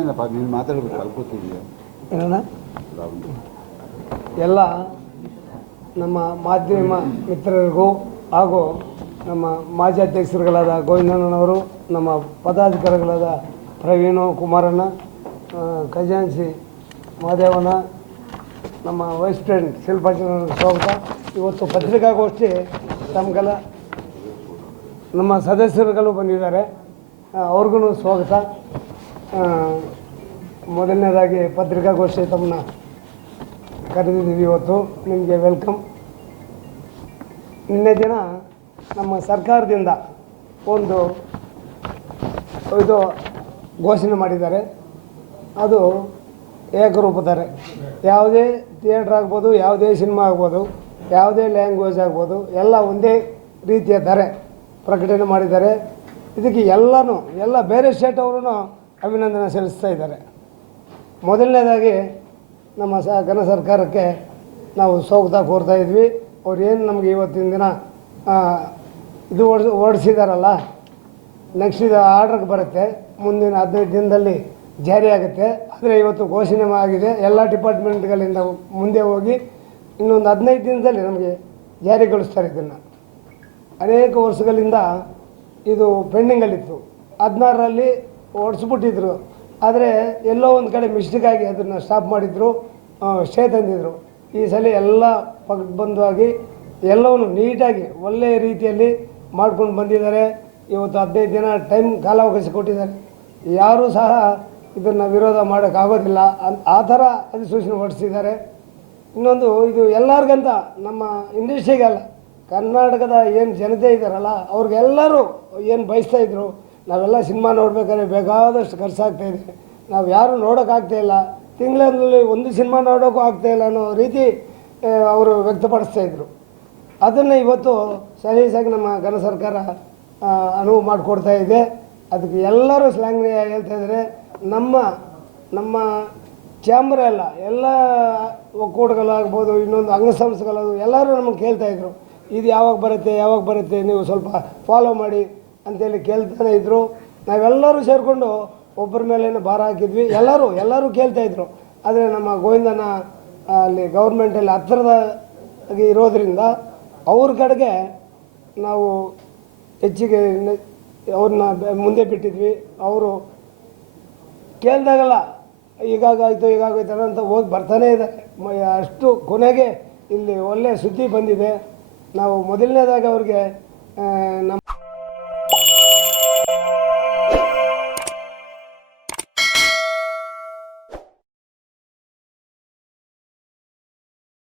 ಇನ್ನೇನಪ್ಪ ನೀನು ಮಾತಾಡಬೇಕು ಅಲ್ಕೋತಿದೆಯಾ ಏನಣ್ಣ ಎಲ್ಲ ನಮ್ಮ ಮಾಧ್ಯಮ ಮಿತ್ರರಿಗೂ ಹಾಗೂ ನಮ್ಮ ಮಾಜಿ ಅಧ್ಯಕ್ಷರುಗಳಾದ ಗೋವಿಂದಣ್ಣನವರು, ನಮ್ಮ ಪದಾಧಿಕಾರಿಗಳಾದ ಪ್ರವೀಣು, ಕುಮಾರಣ್ಣ, ಖಜಾನ್ಸಿ ಮಹಾದೇವನ, ನಮ್ಮ ವೈಸ್ ಪ್ರೆಸಿಡೆಂಟ್ ಶಿಲ್ಪಾಚನ ಸ್ವಾಗತ. ಇವತ್ತು ಪತ್ರಿಕಾಗೋಷ್ಠಿ ತಮಗೆಲ್ಲ ನಮ್ಮ ಸದಸ್ಯರುಗಳು ಬಂದಿದ್ದಾರೆ, ಅವ್ರಿಗೂ ಸ್ವಾಗತ. ಮೊದಲನೇದಾಗಿ ಪತ್ರಿಕಾಗೋಷ್ಠಿ ತಮ್ಮನ್ನ ಕರೆದಿದ್ದೀವಿ ಇವತ್ತು, ನಿಮಗೆ ವೆಲ್ಕಮ್. ನಿನ್ನೆ ದಿನ ನಮ್ಮ ಸರ್ಕಾರದಿಂದ ಒಂದು ಇದು ಘೋಷಣೆ ಮಾಡಿದ್ದಾರೆ. ಅದು ಏಕರೂಪತಾರೆ, ಯಾವುದೇ ಥಿಯೇಟ್ರ್ ಆಗ್ಬೋದು, ಯಾವುದೇ ಸಿನಿಮಾ ಆಗ್ಬೋದು, ಯಾವುದೇ ಲ್ಯಾಂಗ್ವೇಜ್ ಆಗ್ಬೋದು, ಎಲ್ಲ ಒಂದೇ ರೀತಿಯ ದರೆ ಪ್ರಕಟಣೆ ಮಾಡಿದ್ದಾರೆ. ಇದಕ್ಕೆ ಎಲ್ಲ ಬೇರೆ ಸ್ಟೇಟ್ ಅವರು ಅಭಿನಂದನೆ ಸಲ್ಲಿಸ್ತಾ ಇದ್ದಾರೆ. ಮೊದಲನೇದಾಗಿ ನಮ್ಮ ಘನ ಸರ್ಕಾರಕ್ಕೆ ನಾವು ಸ್ವಾಗತ ಕೋರ್ತಾ ಇದ್ವಿ. ಅವ್ರು ಏನು ನಮಗೆ ಇವತ್ತಿನ ದಿನ ಇದು ಹೊರಡಿಸಿದಾರಲ್ಲ, ನೆಕ್ಸ್ಟ್ ಇದು ಆರ್ಡ್ರಿಗೆ ಬರುತ್ತೆ, ಮುಂದಿನ 15 ದಿನದಲ್ಲಿ ಜಾರಿ ಆಗುತ್ತೆ. ಆದರೆ ಇವತ್ತು ಘೋಷಣೆ ಆಗಿದೆ, ಎಲ್ಲ ಡಿಪಾರ್ಟ್ಮೆಂಟ್ಗಳಿಂದ ಮುಂದೆ ಹೋಗಿ ಇನ್ನೊಂದು 15 ದಿನದಲ್ಲಿ ನಮಗೆ ಜಾರಿಗೊಳಿಸ್ತಾರೆ. ಇದನ್ನು ಅನೇಕ ವರ್ಷಗಳಿಂದ ಇದು ಪೆಂಡಿಂಗಲ್ಲಿತ್ತು. 16ರಲ್ಲಿ ಓಡಿಸ್ಬಿಟ್ಟಿದ್ರು, ಆದರೆ ಎಲ್ಲೋ ಒಂದು ಕಡೆ ಮಿಸ್ಟೇಕಾಗಿ ಅದನ್ನು ಸ್ಟಾಪ್ ಮಾಡಿದರು, ಸ್ಟೇ ತಂದಿದ್ರು. ಈ ಸಲ ಎಲ್ಲ ಪಕ್ಕಬಂಧವಾಗಿ ಎಲ್ಲವನ್ನು ನೀಟಾಗಿ ಒಳ್ಳೆಯ ರೀತಿಯಲ್ಲಿ ಮಾಡ್ಕೊಂಡು ಬಂದಿದ್ದಾರೆ. ಇವತ್ತು 15 ದಿನ ಟೈಮ್ ಕಾಲಾವಕಾಶ ಕೊಟ್ಟಿದ್ದಾರೆ. ಯಾರೂ ಸಹ ಇದನ್ನು ವಿರೋಧ ಮಾಡೋಕ್ಕಾಗೋದಿಲ್ಲ, ಆ ಥರ ಅಧಿಸೂಚನೆ ಹೊರಡಿಸಿದ್ದಾರೆ. ಇನ್ನೊಂದು, ಇದು ಎಲ್ಲರಿಗಂತ, ನಮ್ಮ ಇಂಡಸ್ಟ್ರಿಗಲ್ಲ, ಕರ್ನಾಟಕದ ಏನು ಜನತೆ ಇದ್ದಾರಲ್ಲ ಅವ್ರಿಗೆಲ್ಲರೂ ಏನು ಬಯಸ್ತಾಯಿದ್ರು, ನಾವೆಲ್ಲ ಸಿನಿಮಾ ನೋಡ್ಬೇಕಾದ್ರೆ ಬೇಕಾದಷ್ಟು ಖರ್ಚಾಗ್ತಾಯಿದೆ, ನಾವು ಯಾರೂ ನೋಡೋಕ್ಕಾಗ್ತಾಯಿಲ್ಲ, ತಿಂಗಳಲ್ಲಿ ಒಂದು ಸಿನಿಮಾ ನೋಡೋಕ್ಕೂ ಆಗ್ತಾಯಿಲ್ಲ ಅನ್ನೋ ರೀತಿ ಅವರು ವ್ಯಕ್ತಪಡಿಸ್ತಾಯಿದ್ರು. ಅದನ್ನು ಇವತ್ತು ಸಲೀಸಾಗಿ ನಮ್ಮ ಘನ ಸರ್ಕಾರ ಅನುವು ಮಾಡಿಕೊಡ್ತಾ ಇದೆ. ಅದಕ್ಕೆ ಎಲ್ಲರೂ ಶ್ಲಾಘನೆ ಹೇಳ್ತಾಯಿದ್ದಾರೆ. ನಮ್ಮ ಚಾಂಬರ್ ಎಲ್ಲ ಒಕ್ಕೂಟಗಳಾಗ್ಬೋದು, ಇನ್ನೊಂದು ಅಂಗಸಂಸ್ಥೆಗಳಾಗ್ಬೋದು, ಎಲ್ಲರೂ ನಮಗೆ ಕೇಳ್ತಾಯಿದ್ರು, ಇದು ಯಾವಾಗ ಬರುತ್ತೆ, ನೀವು ಸ್ವಲ್ಪ ಫಾಲೋ ಮಾಡಿ ಅಂತೇಳಿ ಕೇಳ್ತಾನೆ ಇದ್ದರು. ನಾವೆಲ್ಲರೂ ಸೇರಿಕೊಂಡು ಒಬ್ಬರ ಮೇಲೇನು ಭಾರ ಹಾಕಿದ್ವಿ. ಎಲ್ಲರೂ ಕೇಳ್ತಾಯಿದ್ರು. ಆದರೆ ನಮ್ಮ ಗೋವಿಂದನ ಅಲ್ಲಿ ಗೌರ್ಮೆಂಟಲ್ಲಿ ಹತ್ತಿರದಾಗಿ ಇರೋದರಿಂದ ಅವ್ರ ಕಡೆಗೆ ನಾವು ಹೆಚ್ಚಿಗೆ ಅವ್ರನ್ನ ಮುಂದೆ ಬಿಟ್ಟಿದ್ವಿ. ಅವರು ಕೇಳಿದಾಗಲ್ಲ ಈಗಾಗಾಯ್ತು ಅಂತ ಹೋಗಿ ಬರ್ತಾನೇ ಇದ್ದಾರೆ. ಅಷ್ಟು ಕೊನೆಗೆ ಇಲ್ಲಿ ಒಳ್ಳೆಯ ಸುದ್ದಿ ಬಂದಿದೆ. ನಾವು ಮೊದಲನೇದಾಗಿ ಅವ್ರಿಗೆ ನಮ್ಮ